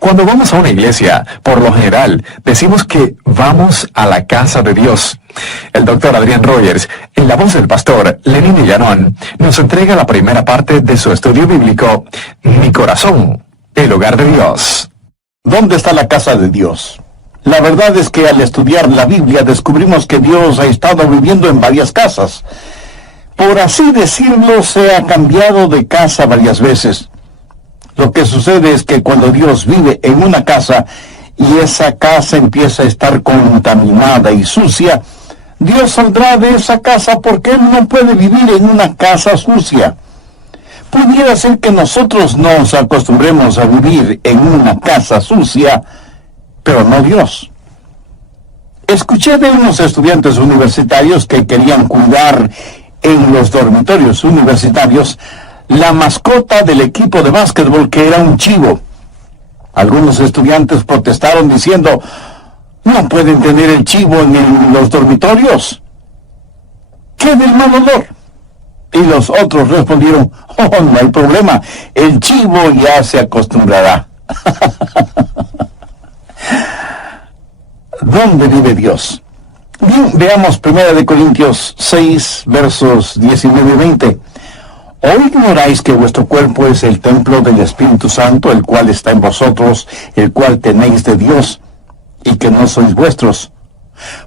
Cuando vamos a una iglesia, por lo general, decimos que vamos a la casa de Dios. El doctor Adrián Rogers, en la voz del pastor Lenín Villanón, nos entrega la primera parte de su estudio bíblico, Mi corazón, el hogar de Dios. ¿Dónde está la casa de Dios? La verdad es que al estudiar la Biblia descubrimos que Dios ha estado viviendo en varias casas. Por así decirlo, se ha cambiado de casa varias veces. Lo que sucede es que cuando Dios vive en una casa y esa casa empieza a estar contaminada y sucia, Dios saldrá de esa casa porque Él no puede vivir en una casa sucia. Pudiera ser que nosotros nos acostumbremos a vivir en una casa sucia, pero no Dios. Escuché de unos estudiantes universitarios que querían cuidar en los dormitorios universitarios la mascota del equipo de básquetbol, que era un chivo. Algunos estudiantes protestaron diciendo, no pueden tener el chivo en los dormitorios. ¡Qué del mal olor! Y los otros respondieron, oh, no hay problema, el chivo ya se acostumbrará. ¿Dónde vive Dios? Bien, veamos 1 Corintios 6, versos 19 y 20. ¿O ignoráis que vuestro cuerpo es el templo del Espíritu Santo, el cual está en vosotros, el cual tenéis de Dios, y que no sois vuestros?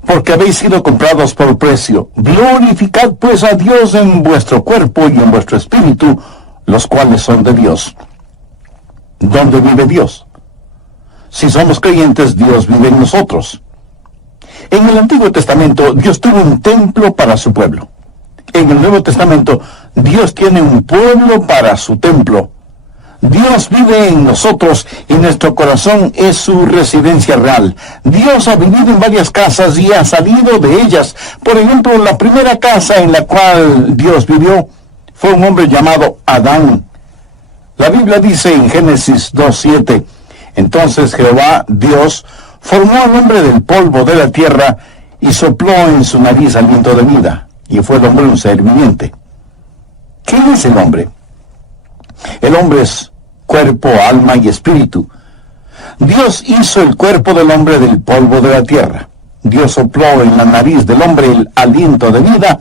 Porque habéis sido comprados por precio. Glorificad pues a Dios en vuestro cuerpo y en vuestro espíritu, los cuales son de Dios. ¿Dónde vive Dios? Si somos creyentes, Dios vive en nosotros. En el Antiguo Testamento, Dios tuvo un templo para su pueblo. En el Nuevo Testamento, Dios tiene un pueblo para su templo. Dios vive en nosotros y nuestro corazón es su residencia real. Dios ha vivido en varias casas y ha salido de ellas. Por ejemplo, la primera casa en la cual Dios vivió fue un hombre llamado Adán. La Biblia dice en Génesis 2:7, entonces Jehová, Dios, formó al hombre del polvo de la tierra y sopló en su nariz aliento de vida. Y fue el hombre un ser viviente. ¿Qué es el hombre? El hombre es cuerpo, alma y espíritu. Dios hizo el cuerpo del hombre del polvo de la tierra. Dios sopló en la nariz del hombre el aliento de vida,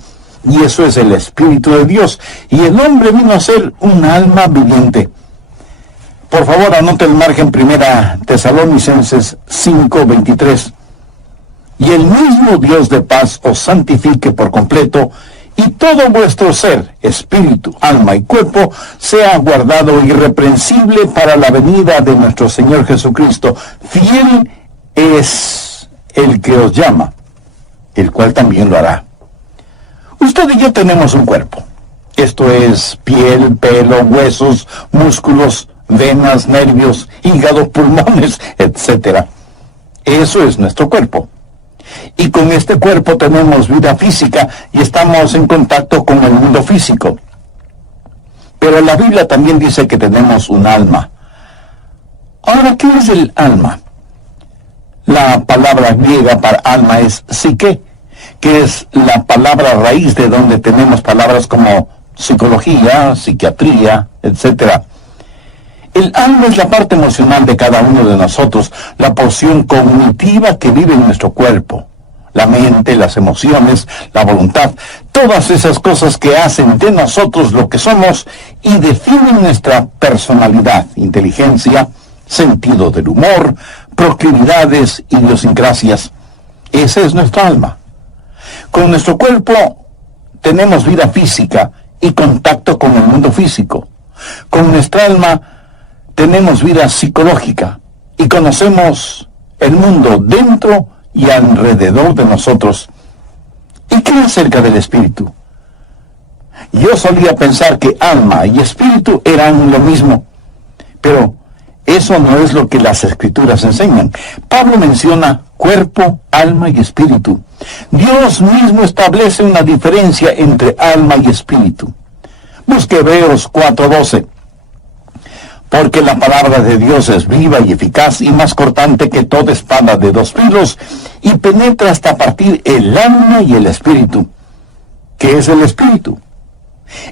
y eso es el espíritu de Dios. Y el hombre vino a ser un alma viviente. Por favor, anote el margen 1 Tesalonicenses 5:23. Y el mismo Dios de paz os santifique por completo, y todo vuestro ser, espíritu, alma y cuerpo, sea guardado irreprensible para la venida de nuestro Señor Jesucristo. Fiel es el que os llama, el cual también lo hará. Usted y yo tenemos un cuerpo. Esto es piel, pelo, huesos, músculos, venas, nervios, hígado, pulmones, etc. Eso es nuestro cuerpo. Y con este cuerpo tenemos vida física y estamos en contacto con el mundo físico. Pero la Biblia también dice que tenemos un alma. Ahora, ¿qué es el alma? La palabra griega para alma es psique, que es la palabra raíz de donde tenemos palabras como psicología, psiquiatría, etc. El alma es la parte emocional de cada uno de nosotros, la porción cognitiva que vive en nuestro cuerpo. La mente, las emociones, la voluntad, todas esas cosas que hacen de nosotros lo que somos y definen nuestra personalidad, inteligencia, sentido del humor, proclividades, idiosincrasias. Esa es nuestra alma. Con nuestro cuerpo tenemos vida física y contacto con el mundo físico. Con nuestra alma tenemos vida psicológica y conocemos el mundo dentro y alrededor de nosotros. ¿Y qué acerca del espíritu? Yo solía pensar que alma y espíritu eran lo mismo, pero eso no es lo que las Escrituras enseñan. Pablo menciona cuerpo, alma y espíritu. Dios mismo establece una diferencia entre alma y espíritu. Busque Hebreos 4:12. Porque la palabra de Dios es viva y eficaz y más cortante que toda espada de dos filos, y penetra hasta partir el alma y el espíritu. ¿Qué es el espíritu?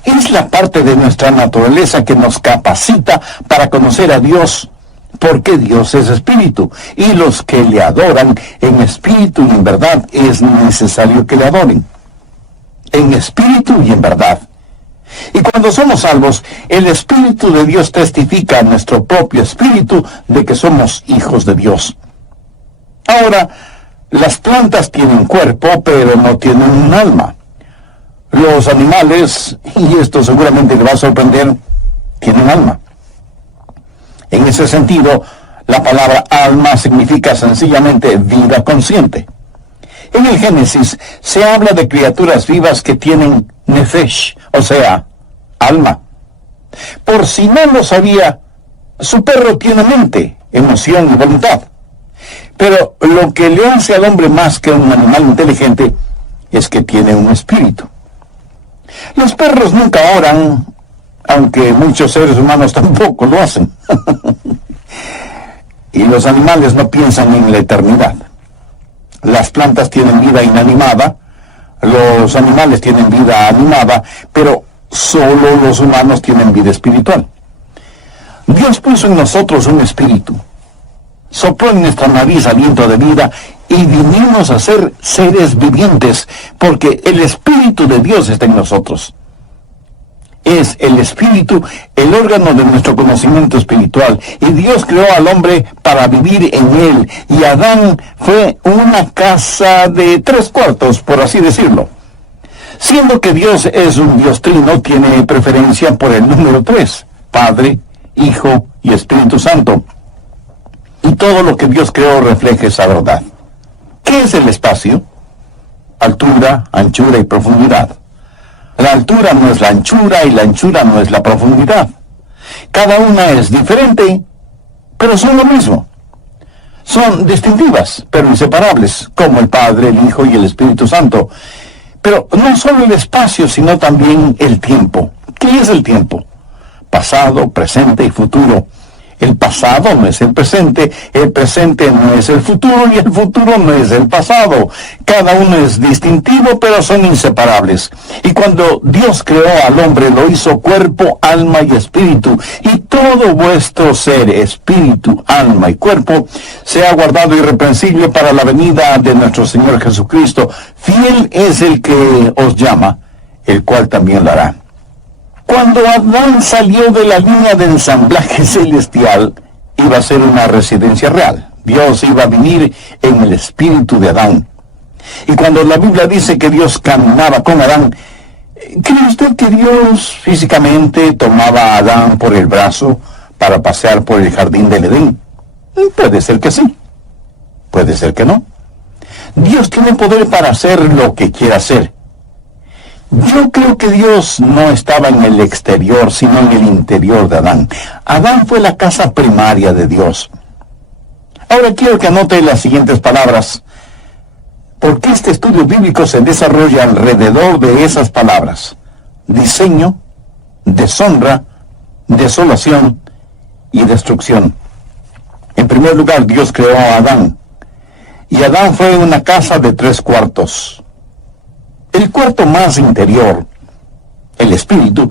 Es la parte de nuestra naturaleza que nos capacita para conocer a Dios, porque Dios es espíritu, y los que le adoran en espíritu y en verdad es necesario que le adoren. En espíritu y en verdad. Y cuando somos salvos, el Espíritu de Dios testifica a nuestro propio espíritu de que somos hijos de Dios. Ahora, las plantas tienen cuerpo, pero no tienen un alma. Los animales, y esto seguramente le va a sorprender, tienen alma. En ese sentido, la palabra alma significa sencillamente vida consciente. En el Génesis se habla de criaturas vivas que tienen nefesh, o sea, alma. Por si no lo sabía, su perro tiene mente, emoción y voluntad. Pero lo que le hace al hombre más que un animal inteligente es que tiene un espíritu. Los perros nunca oran, aunque muchos seres humanos tampoco lo hacen. Y los animales no piensan en la eternidad. Las plantas tienen vida inanimada, los animales tienen vida animada, pero solo los humanos tienen vida espiritual. Dios puso en nosotros un espíritu, sopló en nuestra nariz aliento de vida y vinimos a ser seres vivientes, porque el Espíritu de Dios está en nosotros. Es el Espíritu el órgano de nuestro conocimiento espiritual, y Dios creó al hombre para vivir en él, y Adán fue una casa de 3/4, por así decirlo. Siendo que Dios es un Dios trino, tiene preferencia por el número 3, Padre, Hijo y Espíritu Santo. Y todo lo que Dios creó refleja esa verdad. ¿Qué es el espacio? Altura, anchura y profundidad. La altura no es la anchura y la anchura no es la profundidad. Cada una es diferente, pero son lo mismo. Son distintivas, pero inseparables, como el Padre, el Hijo y el Espíritu Santo. Pero no solo el espacio, sino también el tiempo. ¿Qué es el tiempo? Pasado, presente y futuro. El pasado no es el presente no es el futuro y el futuro no es el pasado. Cada uno es distintivo, pero son inseparables. Y cuando Dios creó al hombre, lo hizo cuerpo, alma y espíritu. Y todo vuestro ser, espíritu, alma y cuerpo, sea guardado irreprensible para la venida de nuestro Señor Jesucristo. Fiel es el que os llama, el cual también lo hará. Cuando Adán salió de la línea de ensamblaje celestial, iba a ser una residencia real. Dios iba a vivir en el espíritu de Adán. Y cuando la Biblia dice que Dios caminaba con Adán, ¿cree usted que Dios físicamente tomaba a Adán por el brazo para pasear por el jardín del Edén? Puede ser que sí, puede ser que no. Dios tiene poder para hacer lo que quiera hacer. Yo creo que Dios no estaba en el exterior, sino en el interior de Adán. Adán fue la casa primaria de Dios. Ahora quiero que anote las siguientes palabras, porque este estudio bíblico se desarrolla alrededor de esas palabras: diseño, deshonra, desolación y destrucción. En primer lugar, Dios creó a Adán, y Adán fue una casa de 3/4. El cuarto más interior, el espíritu,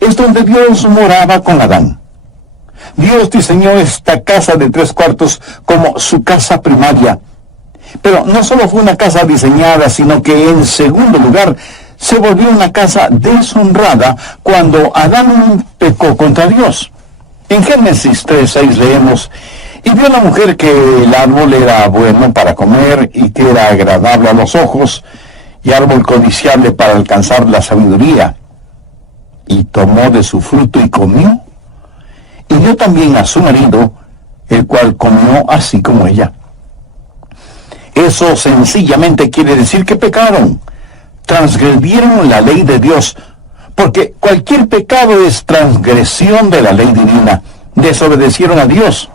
es donde Dios moraba con Adán. Dios diseñó esta casa de 3/4 como su casa primaria. Pero no solo fue una casa diseñada, sino que en segundo lugar se volvió una casa deshonrada cuando Adán pecó contra Dios. En Génesis 3:6 leemos: y vio la mujer que el árbol era bueno para comer y que era agradable a los ojos, y árbol codiciable para alcanzar la sabiduría. Y tomó de su fruto y comió, y dio también a su marido, el cual comió así como ella. Eso sencillamente quiere decir que pecaron, transgredieron la ley de Dios, porque cualquier pecado es transgresión de la ley divina. Desobedecieron a Dios.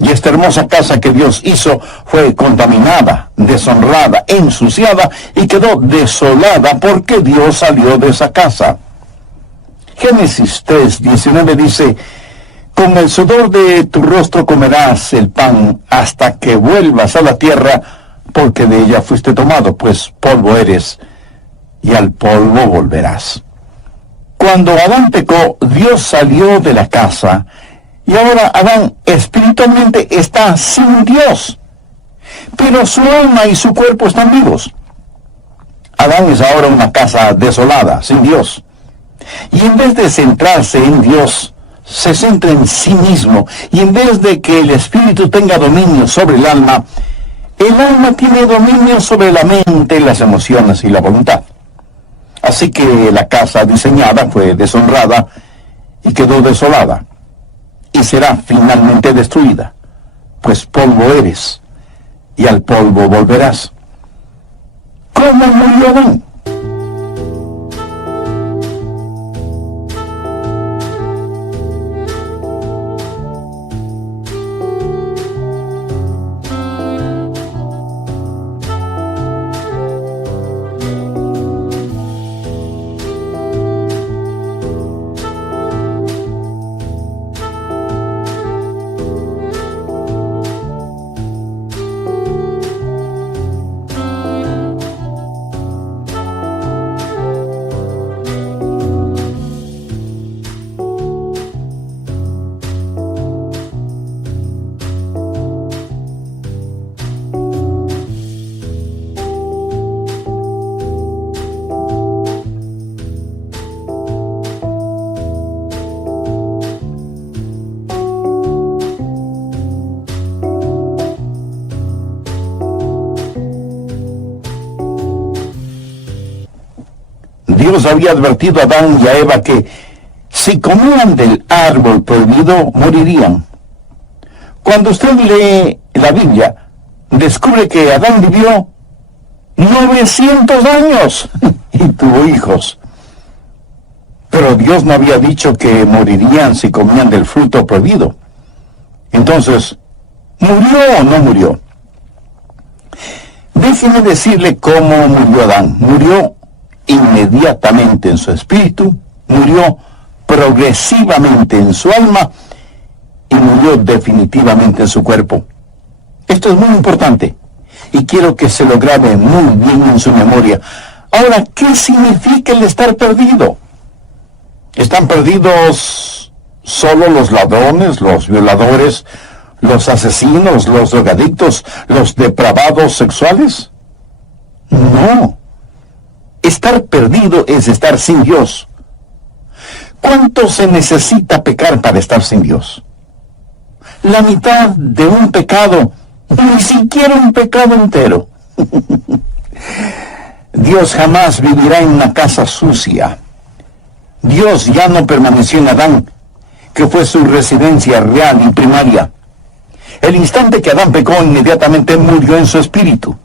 Y esta hermosa casa que Dios hizo fue contaminada, deshonrada, ensuciada y quedó desolada porque Dios salió de esa casa. Génesis 3:19 dice: con el sudor de tu rostro comerás el pan hasta que vuelvas a la tierra, porque de ella fuiste tomado, pues polvo eres, y al polvo volverás. Cuando Adán pecó, Dios salió de la casa, Y ahora Adán espiritualmente está sin Dios, pero su alma y su cuerpo están vivos. Adán es ahora una casa desolada, sin Dios. Y en vez de centrarse en Dios, se centra en sí mismo. Y en vez de que el espíritu tenga dominio sobre el alma tiene dominio sobre la mente, las emociones y la voluntad. Así que la casa diseñada fue deshonrada y quedó desolada. Y será finalmente destruida, pues polvo eres, y al polvo volverás. ¿Cómo murió Adán? Dios había advertido a Adán y a Eva que si comían del árbol prohibido, morirían. Cuando usted lee la Biblia, descubre que Adán vivió 900 años y tuvo hijos. Pero Dios no había dicho que morirían si comían del fruto prohibido. Entonces, ¿murió o no murió? Déjeme decirle cómo murió Adán. Murió inmediatamente en su espíritu, murió progresivamente en su alma y murió definitivamente en su cuerpo. Esto es muy importante y quiero que se lo grabe muy bien en su memoria. Ahora, ¿qué significa el estar perdido? ¿Están perdidos solo los ladrones, los violadores, los asesinos, los drogadictos, los depravados sexuales? No. Estar perdido es estar sin Dios. ¿Cuánto se necesita pecar para estar sin Dios? La mitad de un pecado, ni siquiera un pecado entero. Dios jamás vivirá en una casa sucia. Dios ya no permaneció en Adán, que fue su residencia real y primaria. El instante que Adán pecó, inmediatamente murió en su espíritu.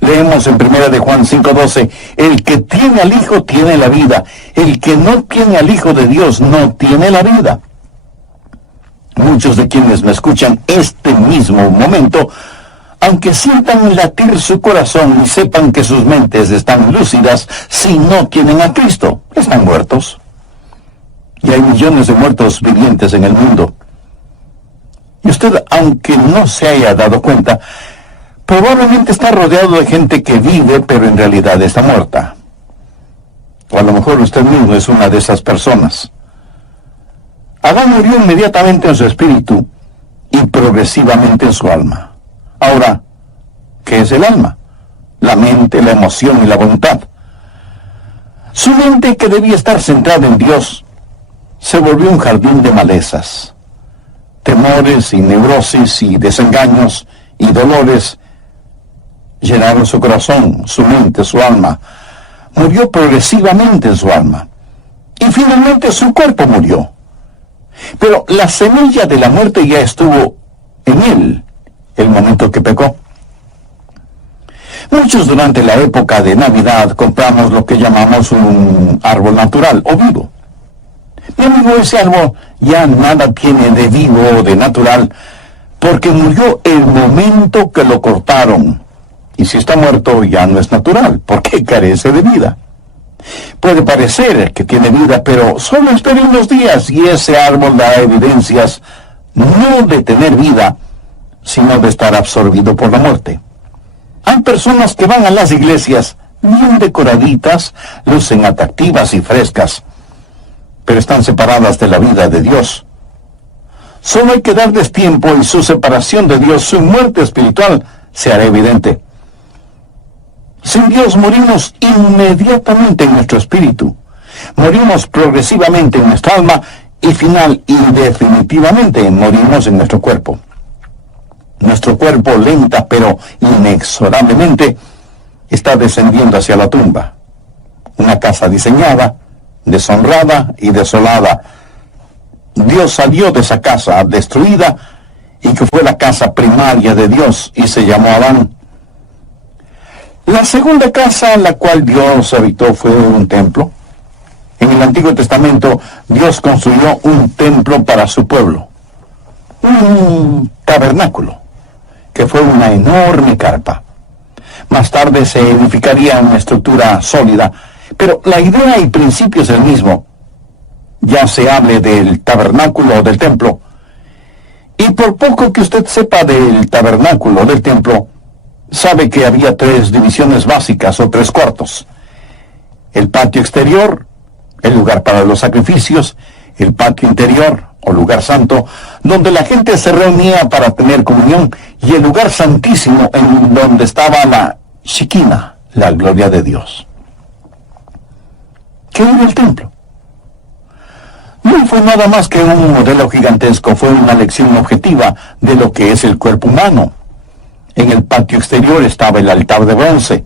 Leemos en 1 de Juan 5:12, el que tiene al Hijo tiene la vida, el que no tiene al Hijo de Dios no tiene la vida. Muchos de quienes me escuchan este mismo momento, aunque sientan latir su corazón y sepan que sus mentes están lúcidas, si no tienen a Cristo, están muertos. Y hay millones de muertos vivientes en el mundo. Y usted, aunque no se haya dado cuenta, probablemente está rodeado de gente que vive, pero en realidad está muerta. O a lo mejor usted mismo es una de esas personas. Adán murió inmediatamente en su espíritu y progresivamente en su alma. Ahora, ¿qué es el alma? La mente, la emoción y la voluntad. Su mente, que debía estar centrada en Dios, se volvió un jardín de malezas. Temores y neurosis y desengaños y dolores llenaron su corazón, su mente, su alma. Murió progresivamente en su alma. Y finalmente su cuerpo murió. Pero la semilla de la muerte ya estuvo en él, el momento que pecó. Muchos durante la época de Navidad compramos lo que llamamos un árbol natural o vivo. Mi amigo, ese árbol ya nada tiene de vivo o de natural, porque murió el momento que lo cortaron. Y si está muerto ya no es natural, porque carece de vida. Puede parecer que tiene vida, pero solo espera unos días y ese árbol da evidencias no de tener vida, sino de estar absorbido por la muerte. Hay personas que van a las iglesias bien decoraditas, lucen atractivas y frescas, pero están separadas de la vida de Dios. Solo hay que darles tiempo y su separación de Dios, su muerte espiritual, se hará evidente. Sin Dios morimos inmediatamente en nuestro espíritu. Morimos progresivamente en nuestra alma y final y definitivamente morimos en nuestro cuerpo. Nuestro cuerpo lenta pero inexorablemente está descendiendo hacia la tumba. Una casa diseñada, deshonrada y desolada. Dios salió de esa casa destruida y que fue la casa primaria de Dios y se llamó Adán. La segunda casa en la cual Dios habitó fue un templo. En el Antiguo Testamento Dios construyó un templo para su pueblo. Un tabernáculo, que fue una enorme carpa. Más tarde se edificaría una estructura sólida, pero la idea y principio es el mismo. Ya se hable del tabernáculo o del templo. Y por poco que usted sepa del tabernáculo o del templo, sabe que había 3 divisiones básicas o 3 cuartos. El patio exterior, el lugar para los sacrificios, el patio interior o lugar santo, donde la gente se reunía para tener comunión, y el lugar santísimo en donde estaba la Shekinah, la gloria de Dios. ¿Qué era el templo? No fue nada más que un modelo gigantesco, fue una lección objetiva de lo que es el cuerpo humano. En el patio exterior estaba el altar de bronce.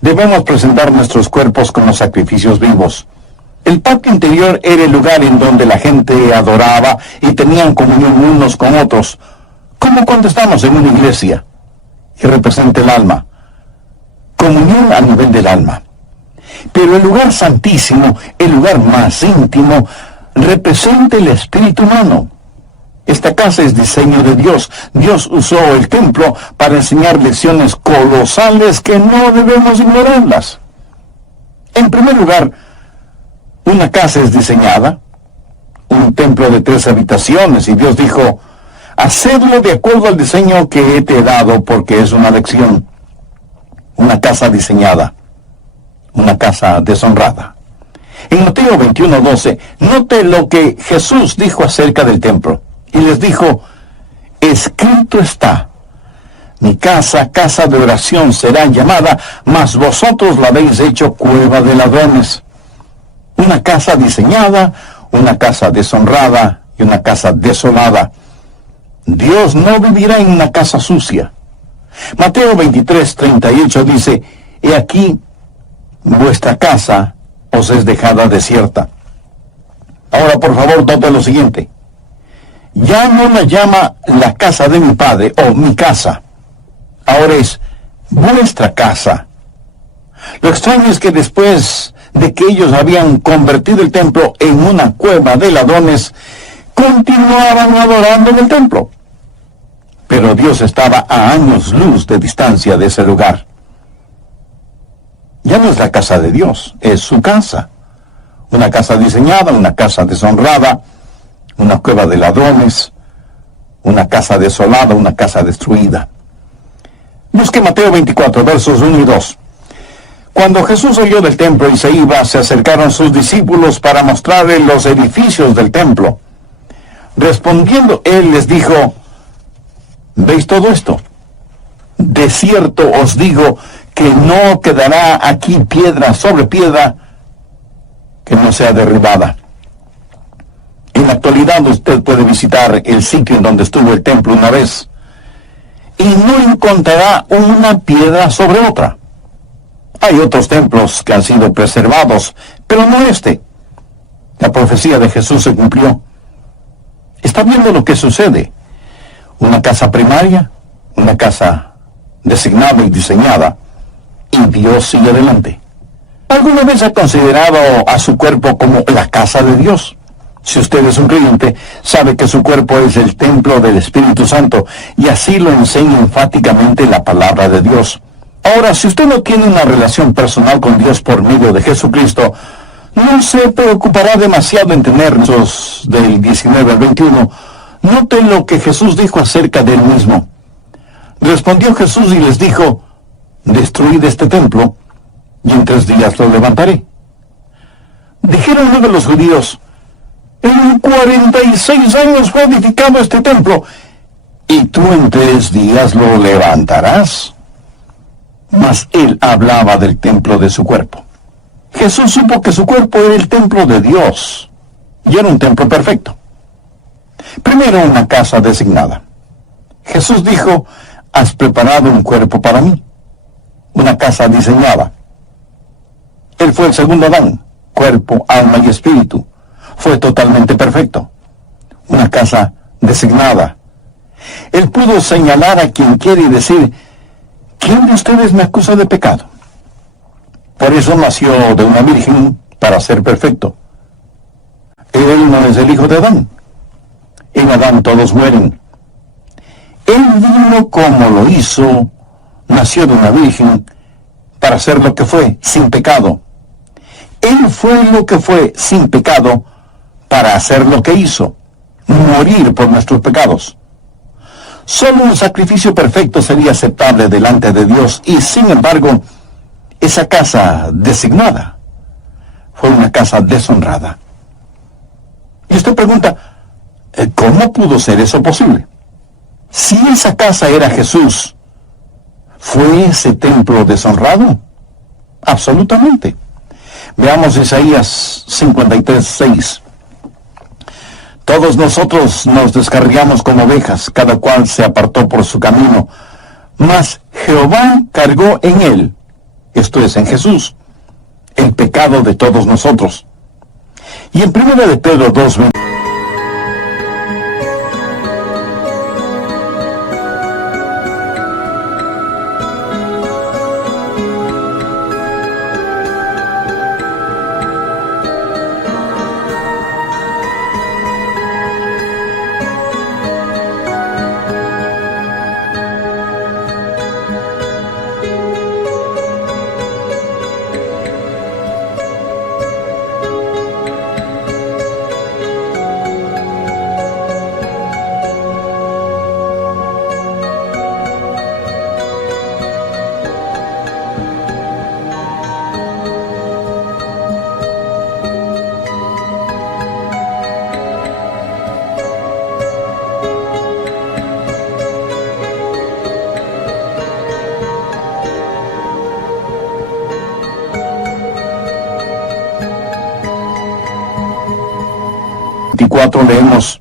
Debemos presentar nuestros cuerpos como sacrificios vivos. El patio interior era el lugar en donde la gente adoraba y tenían comunión unos con otros, como cuando estamos en una iglesia, y representa el alma. Comunión a nivel del alma. Pero el lugar santísimo, el lugar más íntimo, representa el espíritu humano. Esta casa es diseño de Dios. Dios usó el templo para enseñar lecciones colosales que no debemos ignorarlas. En primer lugar, una casa es diseñada, un templo de 3 habitaciones, y Dios dijo, hacedlo de acuerdo al diseño que te he dado, porque es una lección. Una casa diseñada, una casa deshonrada. En Mateo 21:12, note lo que Jesús dijo acerca del templo. Y les dijo, escrito está, mi casa, casa de oración será llamada, mas vosotros la habéis hecho cueva de ladrones. Una casa diseñada, una casa deshonrada y una casa desolada. Dios no vivirá en una casa sucia. Mateo 23:38 dice, he aquí, vuestra casa os es dejada desierta. Ahora, por favor, note lo siguiente. Ya no la llama la casa de mi padre o mi casa. Ahora es vuestra casa. Lo extraño es que después de que ellos habían convertido el templo en una cueva de ladrones, continuaban adorando en el templo. Pero Dios estaba a años luz de distancia de ese lugar. Ya no es la casa de Dios, es su casa. Una casa diseñada, una casa deshonrada, una cueva de ladrones, una casa desolada, una casa destruida. Busque Mateo 24, versos 1 y 2. Cuando Jesús salió del templo y se iba, se acercaron sus discípulos para mostrarle los edificios del templo. Respondiendo, él les dijo, ¿veis todo esto? De cierto os digo que no quedará aquí piedra sobre piedra que no sea derribada. En la actualidad usted puede visitar el sitio en donde estuvo el templo una vez y no encontrará una piedra sobre otra. Hay otros templos que han sido preservados, pero no este. La profecía de Jesús se cumplió. Está viendo lo que sucede. Una casa primaria, una casa designada y diseñada, y Dios sigue adelante. ¿Alguna vez ha considerado a su cuerpo como la casa de Dios? Si usted es un creyente, sabe que su cuerpo es el templo del Espíritu Santo, y así lo enseña enfáticamente la palabra de Dios. Ahora, si usted no tiene una relación personal con Dios por medio de Jesucristo, no se preocupará demasiado en tener esos del 19 al 21. Note lo que Jesús dijo acerca de él mismo. Respondió Jesús y les dijo, destruid este templo, y en 3 días lo levantaré. Dijeron luego los judíos, En 46 años fue edificado este templo, y tú en 3 días lo levantarás. Mas él hablaba del templo de su cuerpo. Jesús supo que su cuerpo era el templo de Dios, y era un templo perfecto. Primero, una casa designada. Jesús dijo: has preparado un cuerpo para mí, una casa diseñada. Él fue el segundo Adán, cuerpo, alma y espíritu. Fue totalmente perfecto. Una casa designada. Él pudo señalar a quien quiere y decir: ¿quién de ustedes me acusa de pecado? Por eso nació de una virgen, para ser perfecto. Él no es el hijo de Adán. En Adán todos mueren. Él vino como lo hizo, nació de una virgen, para ser lo que fue, sin pecado. Él fue lo que fue, sin pecado, para hacer lo que hizo, morir por nuestros pecados. Solo un sacrificio perfecto sería aceptable delante de Dios, y sin embargo, esa casa designada fue una casa deshonrada. Y usted pregunta, ¿cómo pudo ser eso posible? Si esa casa era Jesús, ¿fue ese templo deshonrado? Absolutamente. Veamos Isaías 53:6. Todos nosotros nos descarriamos como ovejas, cada cual se apartó por su camino, mas Jehová cargó en él, esto es, en Jesús, el pecado de todos nosotros. Y en 1 de Pedro 2, leemos: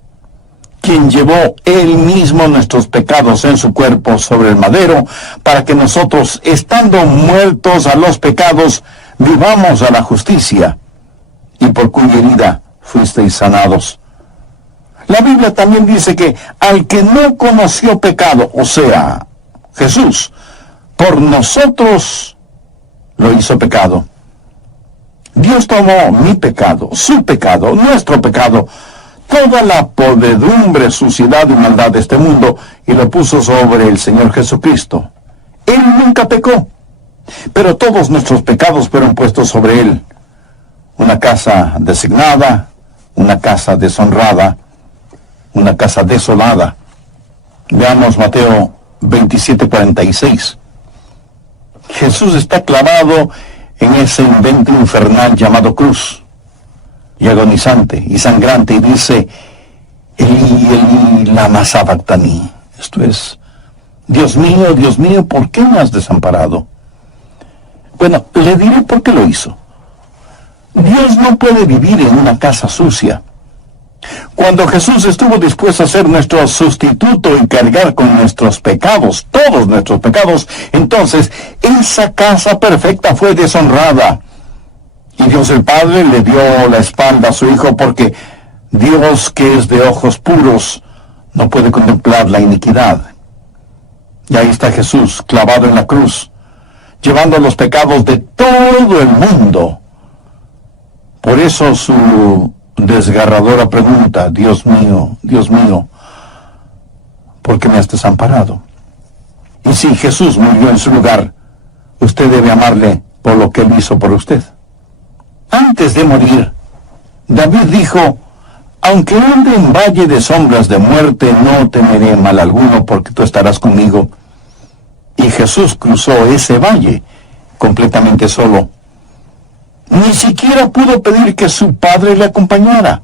quien llevó él mismo nuestros pecados en su cuerpo sobre el madero, para que nosotros, estando muertos a los pecados, vivamos a la justicia, y por cuya herida fuisteis sanados. La Biblia también dice que al que no conoció pecado, o sea, Jesús, por nosotros lo hizo pecado. Dios tomó mi pecado, su pecado, nuestro pecado, toda la podredumbre, suciedad y maldad de este mundo, y lo puso sobre el Señor Jesucristo. Él nunca pecó, pero todos nuestros pecados fueron puestos sobre Él. Una casa designada, una casa deshonrada, una casa desolada. Veamos Mateo 27:46. Jesús está clavado en ese invento infernal llamado cruz, y agonizante y sangrante, y dice: Elí, Elí, lama sabactani. Esto es: Dios mío, ¿por qué me has desamparado? Bueno, le diré por qué lo hizo. Dios no puede vivir en una casa sucia. Cuando Jesús estuvo dispuesto a ser nuestro sustituto y cargar con nuestros pecados, todos nuestros pecados, entonces esa casa perfecta fue deshonrada. Y Dios el Padre le dio la espalda a su Hijo, porque Dios, que es de ojos puros, no puede contemplar la iniquidad. Y ahí está Jesús, clavado en la cruz, llevando los pecados de todo el mundo. Por eso su desgarradora pregunta: Dios mío, ¿por qué me has desamparado? Y si Jesús murió en su lugar, usted debe amarle por lo que Él hizo por usted. Antes de morir, David dijo: aunque ande en valle de sombras de muerte, no temeré mal alguno, porque tú estarás conmigo. Y Jesús cruzó ese valle completamente solo. Ni siquiera pudo pedir que su Padre le acompañara.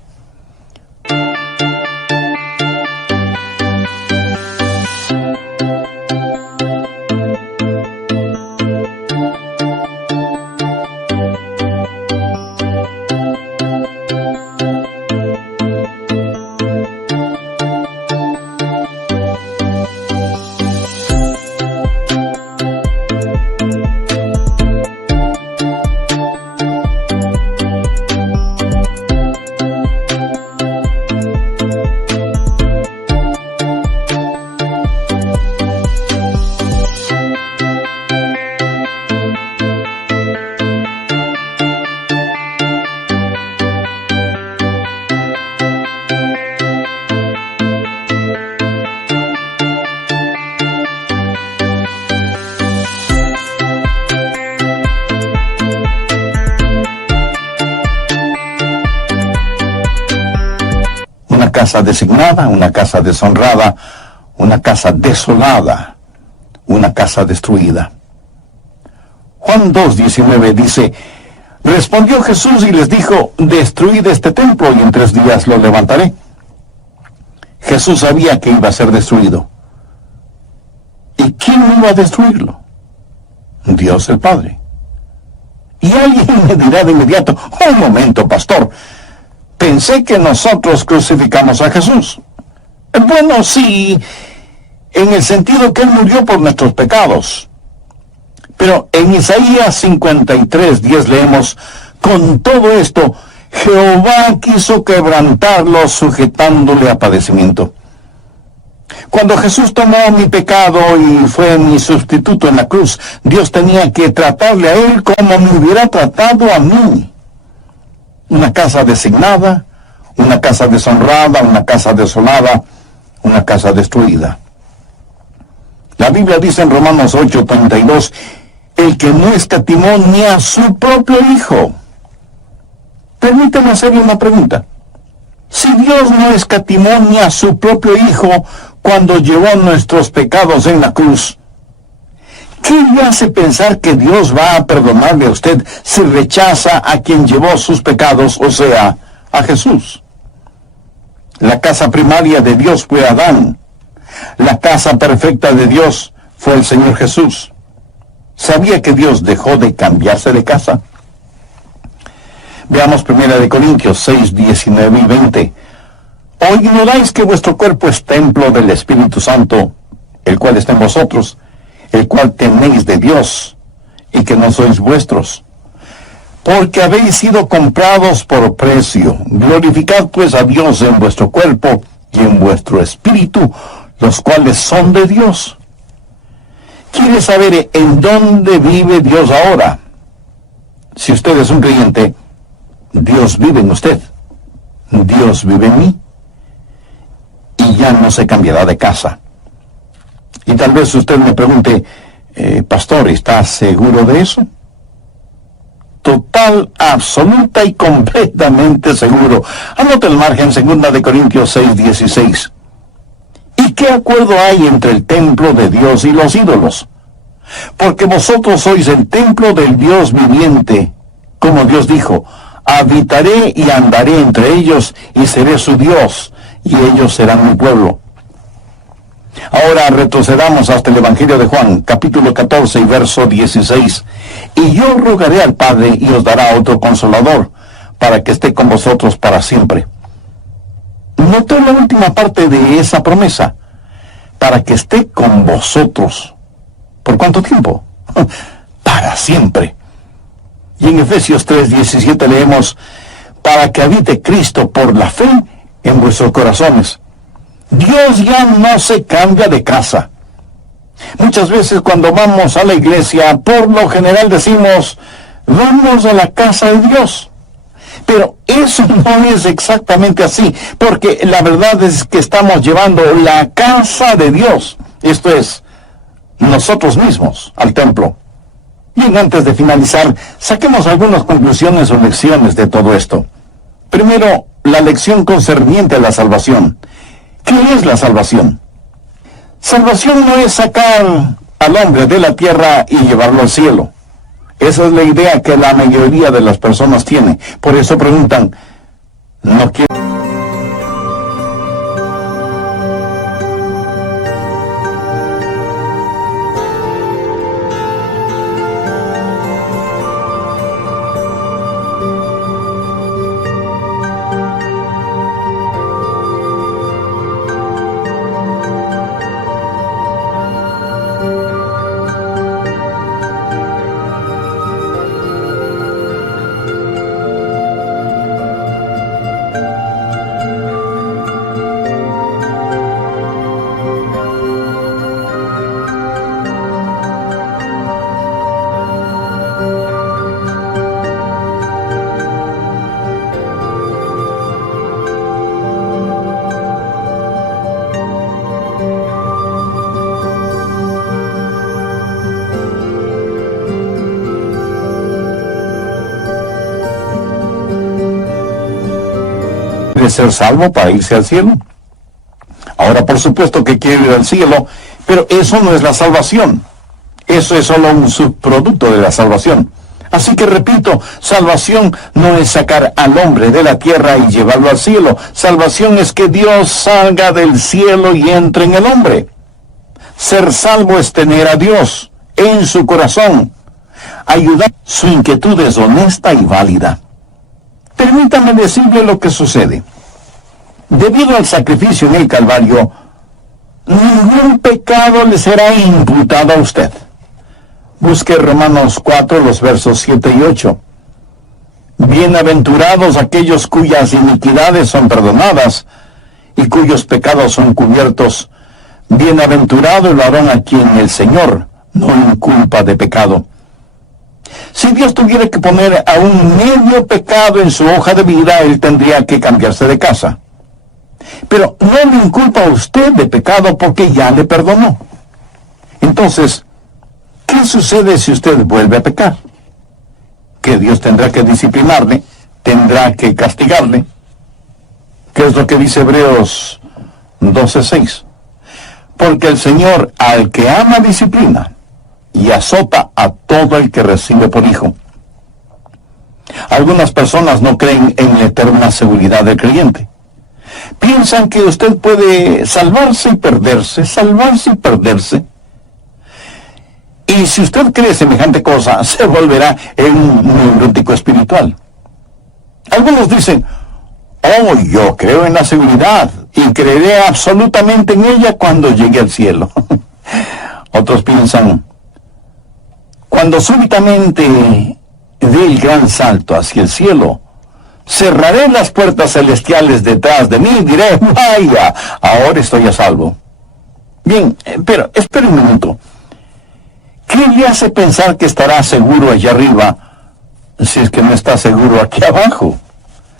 casa designada, una casa deshonrada, una casa desolada, una casa destruida. Juan 2:19 dice: respondió Jesús y les dijo: destruid este templo y en 3 días lo levantaré. Jesús sabía que iba a ser destruido. ¿Y quién iba a destruirlo? Dios el Padre. Y alguien me dirá de inmediato: un momento, pastor, pensé que nosotros crucificamos a Jesús. Bueno, sí, en el sentido que Él murió por nuestros pecados. Pero en Isaías 53:10 leemos: con todo esto, Jehová quiso quebrantarlo, sujetándole a padecimiento. Cuando Jesús tomó mi pecado y fue mi sustituto en la cruz, Dios tenía que tratarle a Él como me hubiera tratado a mí. Una casa designada, una casa deshonrada, una casa desolada, una casa destruida. La Biblia dice en Romanos 8:32, el que no escatimó ni a su propio Hijo. Permítame hacerle una pregunta. Si Dios no escatimó ni a su propio Hijo cuando llevó nuestros pecados en la cruz, ¿qué le hace pensar que Dios va a perdonarle a usted si rechaza a quien llevó sus pecados, o sea, a Jesús? La casa primaria de Dios fue Adán. La casa perfecta de Dios fue el Señor Jesús. ¿Sabía que Dios dejó de cambiarse de casa? Veamos 1 Corintios 6:19 y 20. ¿O ignoráis que vuestro cuerpo es templo del Espíritu Santo, el cual está en vosotros, el cual tenéis de Dios, y que no sois vuestros? Porque habéis sido comprados por precio. Glorificad pues a Dios en vuestro cuerpo y en vuestro espíritu, los cuales son de Dios. ¿Quiere saber en dónde vive Dios ahora? Si usted es un creyente, Dios vive en usted. Dios vive en mí. Y ya no se cambiará de casa. Y tal vez usted me pregunte, pastor, ¿está seguro de eso? Total, absoluta y completamente seguro. Anote el margen, 2 Corintios 6:16. ¿Y qué acuerdo hay entre el templo de Dios y los ídolos? Porque vosotros sois el templo del Dios viviente, como Dios dijo: habitaré y andaré entre ellos, y seré su Dios, y ellos serán mi pueblo. Ahora retrocedamos hasta el Evangelio de Juan, capítulo 14 y verso 16. Y yo rogaré al Padre, y os dará otro Consolador, para que esté con vosotros para siempre. Notó la última parte de esa promesa: para que esté con vosotros. ¿Por cuánto tiempo? Para siempre. Y en Efesios 3:17 leemos: para que habite Cristo por la fe en vuestros corazones. Dios ya no se cambia de casa. Muchas veces cuando vamos a la iglesia, por lo general decimos: vamos a la casa de Dios. Pero eso no es exactamente así, porque la verdad es que estamos llevando la casa de Dios, esto es, nosotros mismos, al templo. Bien, antes de finalizar, saquemos algunas conclusiones o lecciones de todo esto. Primero, la lección concerniente a la salvación. ¿Qué es la salvación? Salvación no es sacar al hombre de la tierra y llevarlo al cielo. Esa es la idea que la mayoría de las personas tiene. Por eso preguntan: ¿no quiero? debe ser salvo para irse al cielo. Ahora, por supuesto que quiere ir al cielo, pero eso no es la salvación. Eso es solo un subproducto de la salvación. Así que repito, salvación no es sacar al hombre de la tierra y llevarlo al cielo. Salvación es que Dios salga del cielo y entre en el hombre. Ser salvo es tener a Dios en su corazón. Ayudar. Su inquietud es honesta y válida. Permítame decirle lo que sucede. Debido al sacrificio en el Calvario, ningún pecado le será imputado a usted. Busque Romanos 4, los versos 7 y 8. Bienaventurados aquellos cuyas iniquidades son perdonadas y cuyos pecados son cubiertos. Bienaventurado el varón a quien el Señor no inculpa de pecado. Si Dios tuviera que poner a un medio pecado en su hoja de vida, él tendría que cambiarse de casa. Pero no le inculpa a usted de pecado porque ya le perdonó. Entonces, ¿qué sucede si usted vuelve a pecar? Que Dios tendrá que disciplinarle, tendrá que castigarle. ¿Qué es lo que dice Hebreos 12:6? Porque el Señor al que ama disciplina y azota a todo el que recibe por hijo. Algunas personas no creen en la eterna seguridad del creyente. Piensan que usted puede salvarse y perderse, salvarse y perderse. Y si usted cree semejante cosa, se volverá en un neurótico espiritual. Algunos dicen, oh, yo creo en la seguridad y creeré absolutamente en ella cuando llegue al cielo. Otros piensan, cuando súbitamente dé el gran salto hacia el cielo, cerraré las puertas celestiales detrás de mí y diré, vaya, ahora estoy a salvo. Bien, pero espere un minuto. ¿Qué le hace pensar que estará seguro allá arriba si es que no está seguro aquí abajo?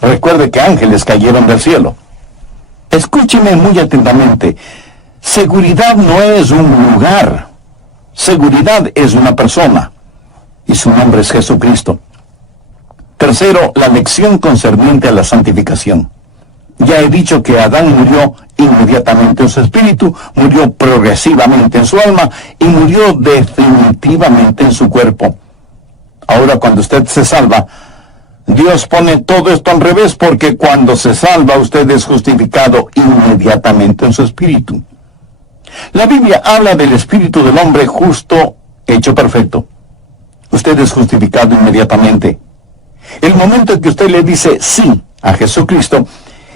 Recuerde que ángeles cayeron del cielo. Escúcheme muy atentamente. Seguridad no es un lugar. Seguridad es una persona. Y su nombre es Jesucristo. Tercero, la lección concerniente a la santificación. Ya he dicho que Adán murió inmediatamente en su espíritu, murió progresivamente en su alma y murió definitivamente en su cuerpo. Ahora, cuando usted se salva, Dios pone todo esto al revés, porque cuando se salva usted es justificado inmediatamente en su espíritu. La Biblia habla del espíritu del hombre justo, hecho perfecto. Usted es justificado inmediatamente. El momento en que usted le dice sí a Jesucristo,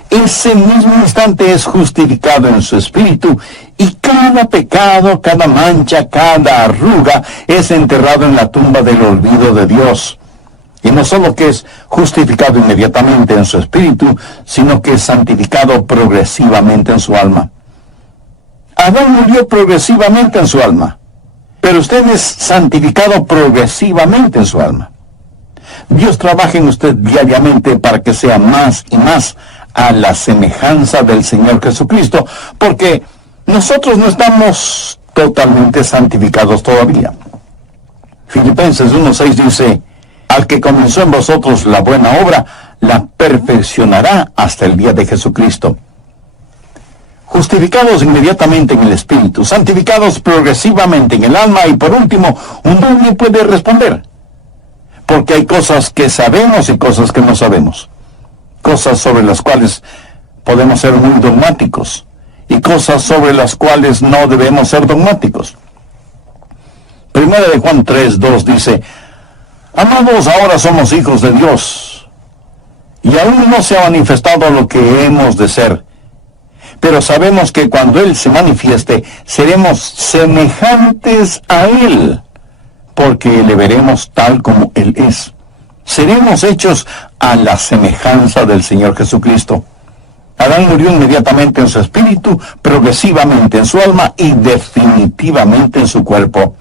ese mismo instante es justificado en su espíritu y cada pecado, cada mancha, cada arruga es enterrado en la tumba del olvido de Dios. Y no solo que es justificado inmediatamente en su espíritu, sino que es santificado progresivamente en su alma. Adán murió progresivamente en su alma, pero usted es santificado progresivamente en su alma. Dios trabaja en usted diariamente para que sea más y más a la semejanza del Señor Jesucristo, porque nosotros no estamos totalmente santificados todavía. Filipenses 1:6 dice, al que comenzó en vosotros la buena obra, la perfeccionará hasta el día de Jesucristo. Justificados inmediatamente en el Espíritu, santificados progresivamente en el alma, y por último, nadie puede responder, porque hay cosas que sabemos y cosas que no sabemos. Cosas sobre las cuales podemos ser muy dogmáticos y cosas sobre las cuales no debemos ser dogmáticos. Primera de Juan 3:2 dice, amados, ahora somos hijos de Dios, y aún no se ha manifestado lo que hemos de ser, pero sabemos que cuando Él se manifieste, seremos semejantes a Él, porque le veremos tal como Él es. Seremos hechos a la semejanza del Señor Jesucristo. Adán murió inmediatamente en su espíritu, progresivamente en su alma y definitivamente en su cuerpo.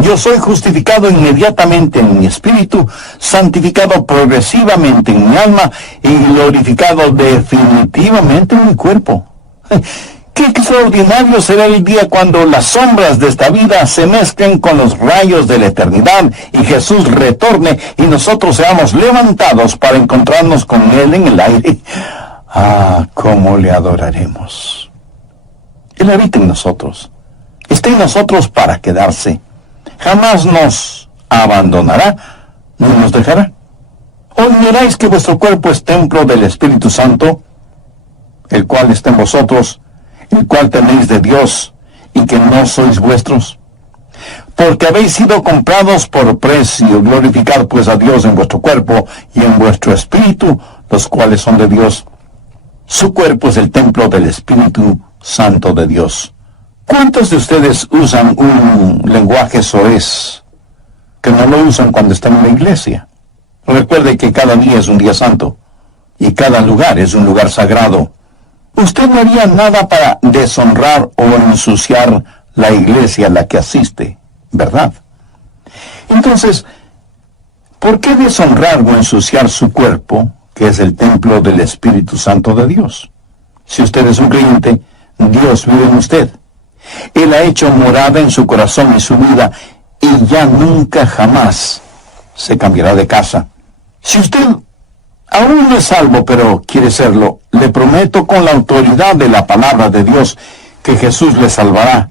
Yo soy justificado inmediatamente en mi espíritu, santificado progresivamente en mi alma y glorificado definitivamente en mi cuerpo. ¡Qué extraordinario será el día cuando las sombras de esta vida se mezclen con los rayos de la eternidad y Jesús retorne y nosotros seamos levantados para encontrarnos con Él en el aire! cómo le adoraremos. Él habita en nosotros. Está en nosotros para quedarse. Jamás nos abandonará, ni nos dejará. ¿O ignoráis que vuestro cuerpo es templo del Espíritu Santo, el cual está en vosotros, el cual tenéis de Dios, y que no sois vuestros? Porque habéis sido comprados por precio. Glorificad pues a Dios en vuestro cuerpo y en vuestro espíritu, los cuales son de Dios. Su cuerpo es el templo del Espíritu Santo de Dios. ¿Cuántos de ustedes usan un lenguaje soez que no lo usan cuando están en la iglesia? Recuerde que cada día es un día santo y cada lugar es un lugar sagrado. Usted no haría nada para deshonrar o ensuciar la iglesia a la que asiste, ¿verdad? Entonces, ¿por qué deshonrar o ensuciar su cuerpo, que es el templo del Espíritu Santo de Dios? Si usted es un creyente, Dios vive en usted. Él ha hecho morada en su corazón y su vida, y ya nunca jamás se cambiará de casa. Si usted aún no es salvo, pero quiere serlo, le prometo con la autoridad de la palabra de Dios que Jesús le salvará,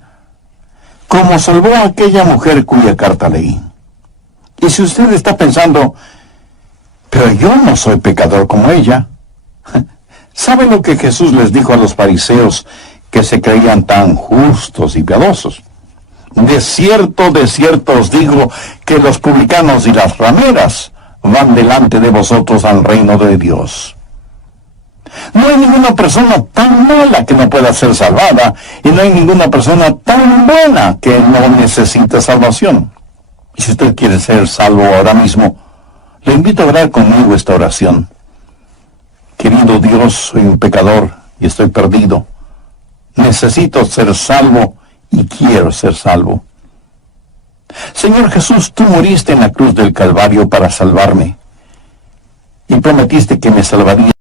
como salvó a aquella mujer cuya carta leí. Y si usted está pensando, pero yo no soy pecador como ella, ¿sabe lo que Jesús les dijo a los fariseos que se creían tan justos y piadosos? De cierto os digo que los publicanos y las rameras van delante de vosotros al reino de Dios. No hay ninguna persona tan mala que no pueda ser salvada, y no hay ninguna persona tan buena que no necesite salvación. Y si usted quiere ser salvo ahora mismo, le invito a orar conmigo esta oración. Querido Dios, soy un pecador y estoy perdido. Necesito ser salvo y quiero ser salvo. Señor Jesús, tú moriste en la cruz del Calvario para salvarme, y prometiste que me salvarías